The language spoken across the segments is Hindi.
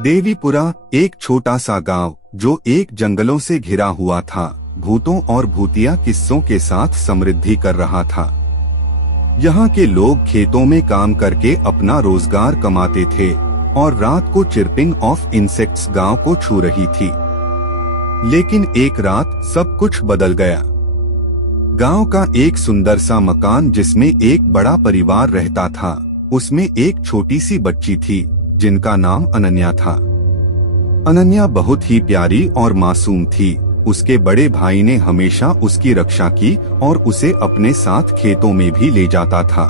देवीपुरा एक छोटा सा गांव जो एक जंगलों से घिरा हुआ था, भूतों और भूतिया किस्सों के साथ समृद्धि कर रहा था। यहाँ के लोग खेतों में काम करके अपना रोजगार कमाते थे और रात को चिरपिंग ऑफ इंसेक्ट्स गांव को छू रही थी। लेकिन एक रात सब कुछ बदल गया। गांव का एक सुंदर सा मकान जिसमें एक बड़ा परिवार रहता था, उसमें एक छोटी सी बच्ची थी जिनका नाम अनन्या था। अनन्या बहुत ही प्यारी और मासूम थी। उसके बड़े भाई ने हमेशा उसकी रक्षा की और उसे अपने साथ खेतों में भी ले जाता था।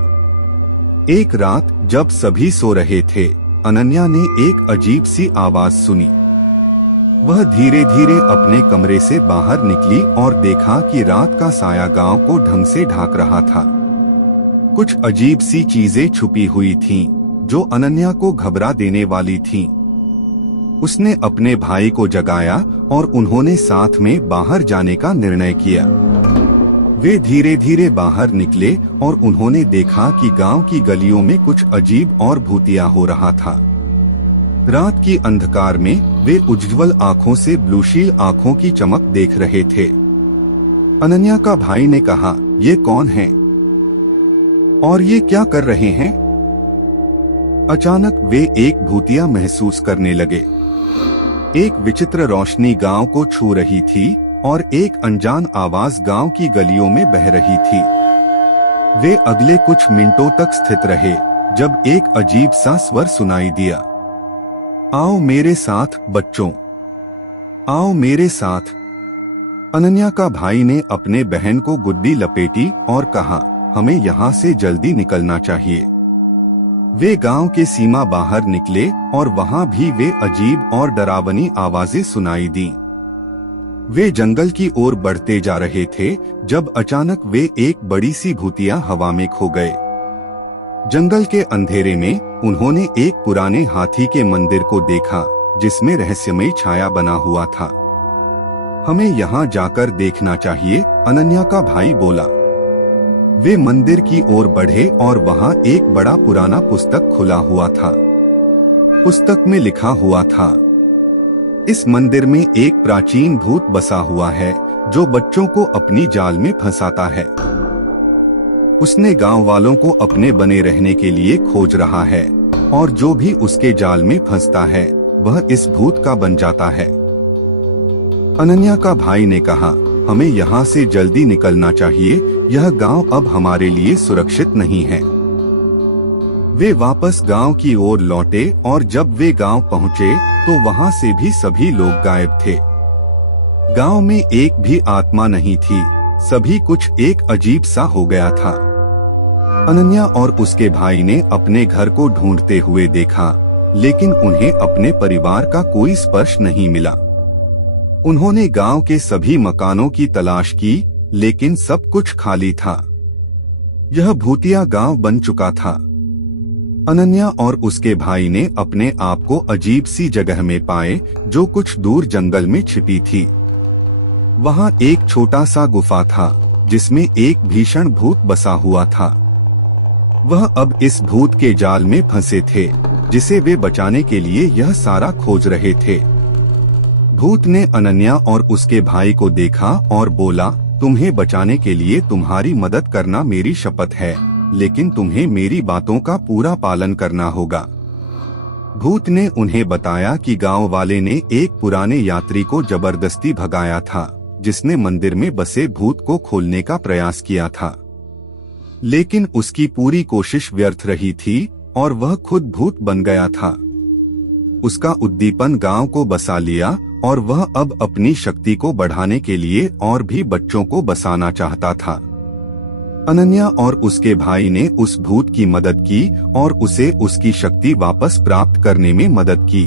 एक रात जब सभी सो रहे थे, अनन्या ने एक अजीब सी आवाज सुनी। वह धीरे धीरे अपने कमरे से बाहर निकली और देखा कि रात का साया गांव को ढंग से ढाक रहा था। कुछ अजीब सी चीजें छुपी हुई थीं, जो अनन्या को घबरा देने वाली थीं। उसने अपने भाई को जगाया और उन्होंने साथ में बाहर जाने का निर्णय किया। वे धीरे धीरे बाहर निकले और उन्होंने देखा कि गांव की गलियों में कुछ अजीब और भूतिया हो रहा था। रात की अंधकार में वे उज्ज्वल आंखों से ब्लूशील आंखों की चमक देख रहे थे। अनन्या का भाई ने कहा, ये कौन है और ये क्या कर रहे हैं? अचानक वे एक भूतिया महसूस करने लगे। एक विचित्र रोशनी गांव को छू रही थी और एक अनजान आवाज गांव की गलियों में बह रही थी। वे अगले कुछ मिनटों तक स्थित रहे जब एक अजीब सा स्वर सुनाई दिया, आओ मेरे साथ बच्चों, आओ मेरे साथ। अनन्या का भाई ने अपने बहन को गुड्डी लपेटी और कहा, हमें यहाँ से जल्दी निकलना चाहिए। वे गांव के सीमा बाहर निकले और वहां भी वे अजीब और डरावनी आवाजें सुनाई दी। वे जंगल की ओर बढ़ते जा रहे थे जब अचानक वे एक बड़ी सी भूतिया हवा में खो गए। जंगल के अंधेरे में उन्होंने एक पुराने हाथी के मंदिर को देखा जिसमें रहस्यमय छाया बना हुआ था। हमें यहाँ जाकर देखना चाहिए, अनन्या का भाई बोला। वे मंदिर की ओर बढ़े और वहां एक बड़ा पुराना पुस्तक खुला हुआ था। पुस्तक में लिखा हुआ था, इस मंदिर में एक प्राचीन भूत बसा हुआ है जो बच्चों को अपनी जाल में फंसाता है। उसने गांव वालों को अपने बने रहने के लिए खोज रहा है और जो भी उसके जाल में फंसता है वह इस भूत का बन जाता है। अनन्या का भाई ने कहा, हमें यहाँ से जल्दी निकलना चाहिए, यह गांव अब हमारे लिए सुरक्षित नहीं है। वे वापस गांव की ओर लौटे और जब वे गांव पहुँचे तो वहाँ से भी सभी लोग गायब थे। गांव में एक भी आत्मा नहीं थी, सभी कुछ एक अजीब सा हो गया था। अनन्या और उसके भाई ने अपने घर को ढूंढते हुए देखा, लेकिन उन्हें अपने परिवार का कोई स्पर्श नहीं मिला। उन्होंने गांव के सभी मकानों की तलाश की, लेकिन सब कुछ खाली था। यह भूतिया गांव बन चुका था। अनन्या और उसके भाई ने अपने आप को अजीब सी जगह में पाए जो कुछ दूर जंगल में छिपी थी। वहां एक छोटा सा गुफा था जिसमें एक भीषण भूत बसा हुआ था। वह अब इस भूत के जाल में फंसे थे जिसे वे बचाने के लिए यह सारा खोज रहे थे। भूत ने अनन्या और उसके भाई को देखा और बोला, तुम्हें बचाने के लिए तुम्हारी मदद करना मेरी शपथ है, लेकिन तुम्हें मेरी बातों का पूरा पालन करना होगा। भूत ने उन्हें बताया कि गांव वाले ने एक पुराने यात्री को जबरदस्ती भगाया था जिसने मंदिर में बसे भूत को खोलने का प्रयास किया था, लेकिन उसकी पूरी कोशिश व्यर्थ रही थी और वह खुद भूत बन गया था। उसका उद्दीपन गांव को बसा लिया और वह अब अपनी शक्ति को बढ़ाने के लिए और भी बच्चों को बसाना चाहता था। अनन्या और उसके भाई ने उस भूत की मदद की और उसे उसकी शक्ति वापस प्राप्त करने में मदद की।